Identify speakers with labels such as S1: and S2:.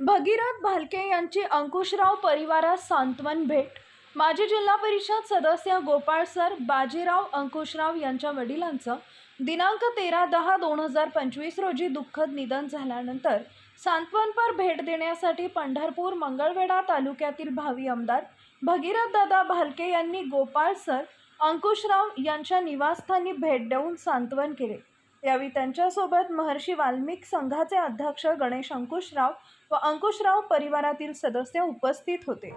S1: भगीरथ भालके यांची अंकुशराव परिवारास सांत्वन भेट. माजी जिल्हा परिषद सदस्य गोपाळ सर बाजीराव अंकुशराव यांच्या वडिलांचं दिनांक तेरा दहा दोन हजार पंचवीस रोजी दुःखद निधन झाल्यानंतर सांत्वनपर भेट देण्यासाठी पंढरपूर मंगळवेढा तालुक्यातील भावी आमदार भगीरथ दादा भालके यांनी गोपाळ सर अंकुशराव यांच्या निवासस्थानी भेट देऊन सांत्वन केले. यावेळी त्यांच्यासोबत महर्षी वाल्मिक संघाचे अध्यक्ष गणेश अंकुशराव व अंकुशराव परिवारातील सदस्य उपस्थित होते.